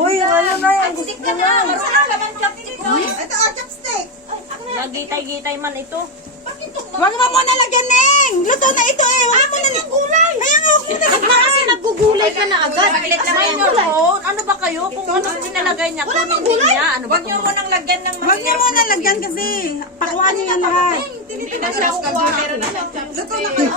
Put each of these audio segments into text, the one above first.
Uy, ano na yan? Stick ka na. Masarap naman chopstick mo. Ito, chopstick. Nagitay-gitay man ito. Huwag mo muna lagyan, Neng. Luto na ito eh. Huwag mo muna gulay. Kaya nga, huwag mo na lagyan. Kasi nagugulay ka na agad. Saglit lang yan. Ano ba kayo? Kung ano nilalagay niya, kunin din niya. Ano ba Huwag niyo munang lagyan ng Huwag niyo muna lagyan kasi. Pakuha niyo yan lahat. Hindi na siya kukuha. Meron na siyang Luto na kayo.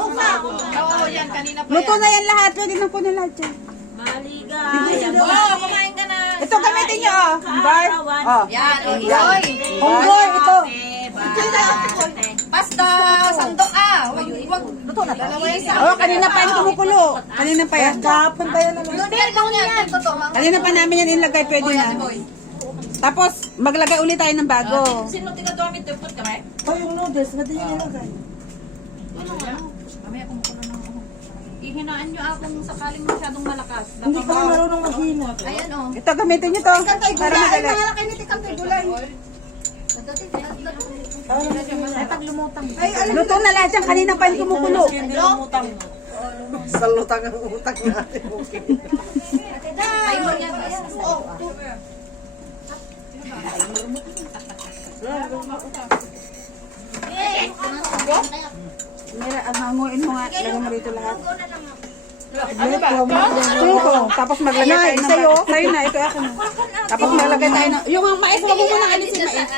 Oo, yan. Kanina pa Luto na yan lahat. Pwede na po na lahat yan. Maligaya. Oo, kumain ka na. Ito gamitin niyo, oh. Bar. Oh. Yan, Isoy. Homeboy, ito. Pasta, sandok Wag. Luto na ba? Oh, kanina pa yan kumukulo. Kanina pa yan. Kapon pa yan. Kanina pa namin yan inilagay. Pwede na. Tapos, maglagay ulit tayo ng bago. Sino tigadumit yung food kami? Oh, yung noodles. Madali yung ilagay. Mamaya kumukulo ng ihinaan nyo akong sakaling masyadong malakas. Hindi ka marunong maghina. Ayan o. Ito, gamitin niyo to. Para madali. Ay, paglumutang. Luto na lahat yan. Kanina pa yung kumukulo. Hindi lumutang. Sa lutang ang utang natin. Ay, mo yan. Mira, hanguin mo nga. Lagyan mo rito lahat. Ito. Tapos maglagay tayo ng sa'yo na. Ito akin na. Tapos maglagay tayo ng... Yung mais, wag mo muna alisin mais.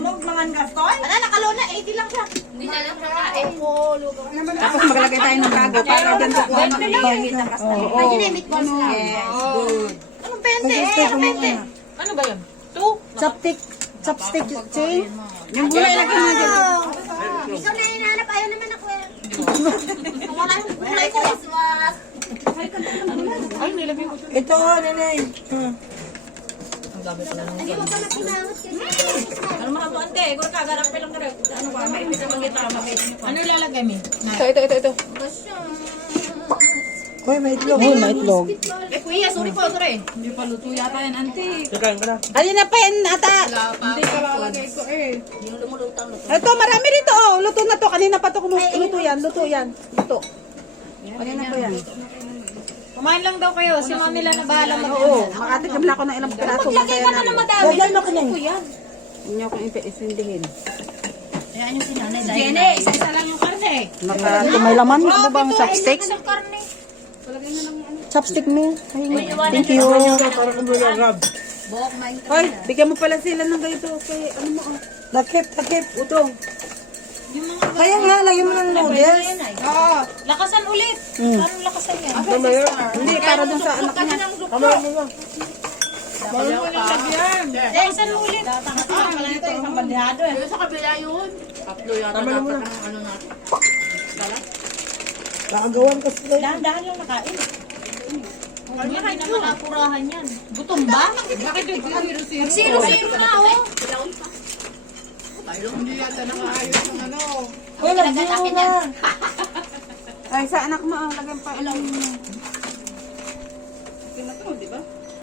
Mga gaston? Ano, nakalona, 80 lang siya. Hindi na lang kakain. Tapos maglagay tayo ng bago para dyan sa kuha ng ibahit ng kasta. Oo. Yes, good. Anong pente? Ano ba yun? Chopstick chain. Yung gulay lagyan mo dyan. Ikaw na hinahanap, ayaw naman ako yan. Wala yung kulay ko. Ay, nilagay ko. Ito, nanay. Hindi mo ka nakinamot kasi. Ano mga buante? Kung kagarap pa lang garap. Ano ba? May isa mang gitara. Ano ilalagay mo? Ito. Uy, may itlog. Uy, may itlog. Eh, kuya, sorry po, sorry. Hindi pa luto yata yan, auntie. Kanina pa yan, ata. Hindi ka lalagay ko eh. Ito, marami rito. Oh. Luto na to. Kanina pa to. Luto yan. Luto. Kanina pa yan. Kumain lang daw kayo. Si mami lang na bahala Oo. Makatigam na ako ng ilang piraso. Lagay ka na ng madami. Lagyan mo kanyan. Huwag niyo akong isindihin. Ayan yung sinanay. Jenny, isa-isa lang yung karne. May laman. Ano bang chopstick? Isang karne. Chopstick me. Thank you. Bok, main ka. Hoy, bigyan mo pala sila ng ganito. Kay, ano mo, Takip. Utong. Kaya nga, lagyan mo ng noodles. Oo. Lakasan ulit. Paano lakasan yan? Hindi, para dun sa anak niya. Lakasan ulit. Isang bandihado eh. Sa kabila yun. Tatlo yata dapat ang ano natin. Nakagawan kasi kayo. Dahan-dahan lang nakain. Hindi naman apurahan yan. Gutom ba? Bakit yung zero-zero? Zero-zero na, oh. Hindi yata nakaayos ng ano. Uy, nag-zero na. Ay, sa anak mo, lagyan pa. Pinatro, di ba?